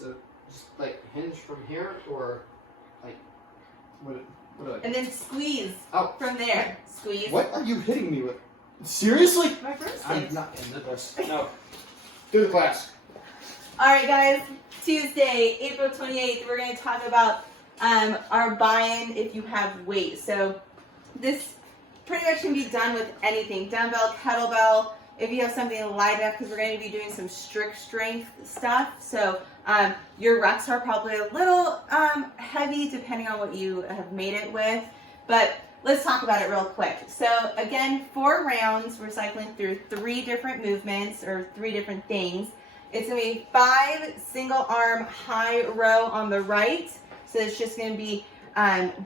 So just like hinge from here, or like what do I do? And then squeeze from there. Squeeze. What are you hitting me with? Seriously? My first I'm thing. not into this. No. Do the class. Alright guys, Tuesday, April 28th, we're going to talk about our buy-in if you have weight. So this pretty much can be done with anything. Dumbbell, kettlebell, if you have something light enough, because we're going to be doing some strict strength stuff. So your reps are probably a little heavy depending on what you have made it with. But let's talk about it real quick. So again, 4 rounds, we're cycling through 3 different movements or 3 different things. It's going to be 5 single arm high row on the right. So it's just going to be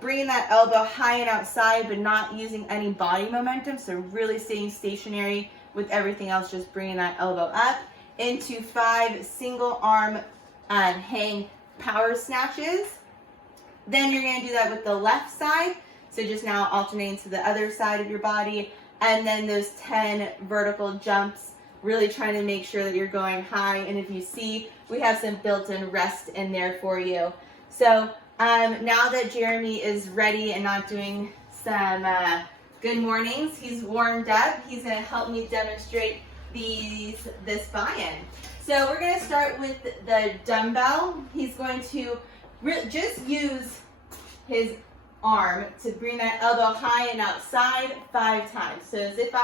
bringing that elbow high and outside, but not using any body momentum. So really staying stationary with everything else, just bringing that elbow up into 5 single arm hang power snatches. Then you're going to do that with the left side. So just now alternating to the other side of your body. And then those 10 vertical jumps, really trying to make sure that you're going high. And if you see, we have some built-in rest in there for you. So now that Jeremy is ready and not doing some good mornings, he's warmed up. He's going to help me demonstrate this buy-in. So we're going to start with the dumbbell. He's going to just use his arm to bring that elbow high and outside 5 times. So as if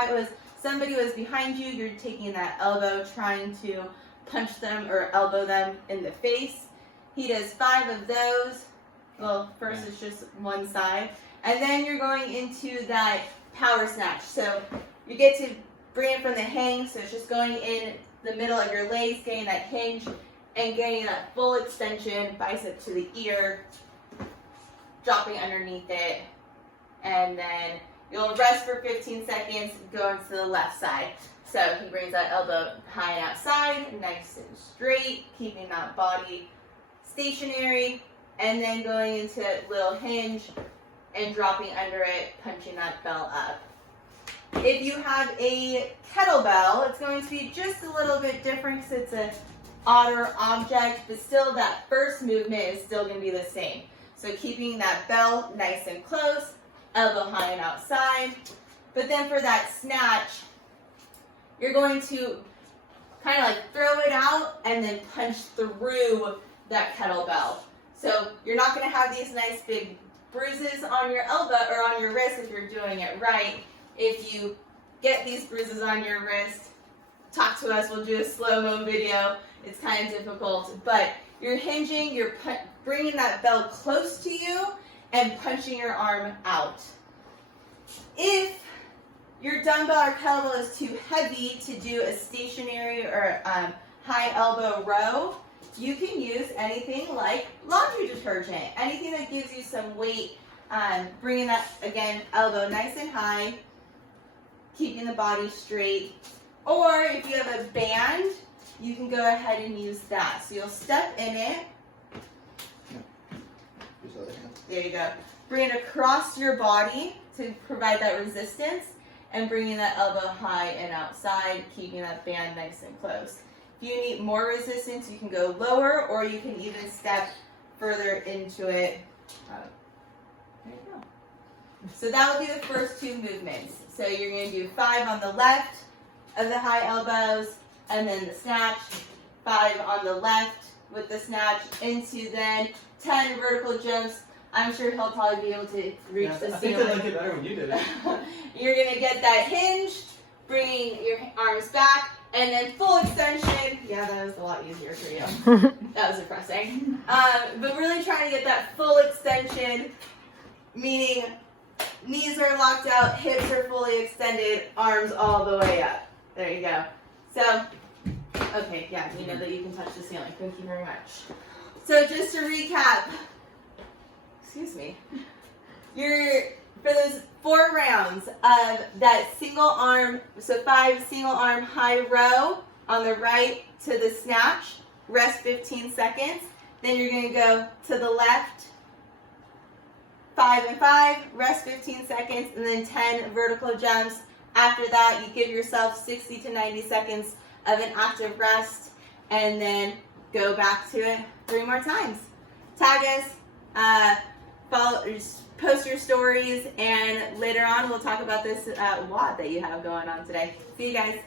somebody was behind you, you're taking that elbow, trying to punch them or elbow them in the face. He does 5 of those. Well, first it's just one side. And then you're going into that power snatch. So you get to bring it from the hang. So it's just going in the middle of your legs, getting that hinge and getting that full extension, bicep to the ear, dropping underneath it. And then you'll rest for 15 seconds, going to the left side. So he brings that elbow high and outside, nice and straight, keeping that body stationary, and then going into little hinge and dropping under it, punching that bell up. If you have a kettlebell, it's going to be just a little bit different because it's an odder object, but still that first movement is still going to be the same. So keeping that bell nice and close, elbow high and outside. But then for that snatch, you're going to kind of like throw it out and then punch through that kettlebell. So you're not going to have these nice big bruises on your elbow or on your wrist if you're doing it right. If you get these bruises on your wrist, talk to us. We'll do a slow-mo video. It's kind of difficult, but you're hinging, you're bringing that bell close to you and punching your arm out. If your dumbbell or kettlebell is too heavy to do a stationary or high elbow row, you can use anything like laundry detergent, anything that gives you some weight, bringing that, again, elbow nice and high, keeping the body straight. Or if you have a band, you can go ahead and use that. So you'll step in it. There you go. Bring it across your body to provide that resistance and bringing that elbow high and outside, keeping that band nice and close. If you need more resistance, you can go lower or you can even step further into it. There you go. So that will be the first 2 movements. So you're going to do 5 on the left of the high elbows and then the snatch, 5 on the left with the snatch into then 10 vertical jumps. I'm sure he'll probably be able to reach the ceiling. I think I like it better when you did it. You're going to get that hinge, bringing your arms back, and then full extension. Yeah, that was a lot easier for you. That was depressing. But really trying to get that full extension, meaning knees are locked out, hips are fully extended, arms all the way up. There you go. So, okay, yeah, you know that you can touch the ceiling. Thank you very much. So just to recap, excuse me, for those 4 rounds of that single arm, so 5 single arm high row on the right to the snatch, rest 15 seconds. Then you're going to go to the left, 5 and 5, rest 15 seconds, and then 10 vertical jumps. After that, you give yourself 60 to 90 seconds of an active rest, and then go back to it 3 more times. Tag us, post your stories, and later on we'll talk about this WOD that you have going on today. See you guys.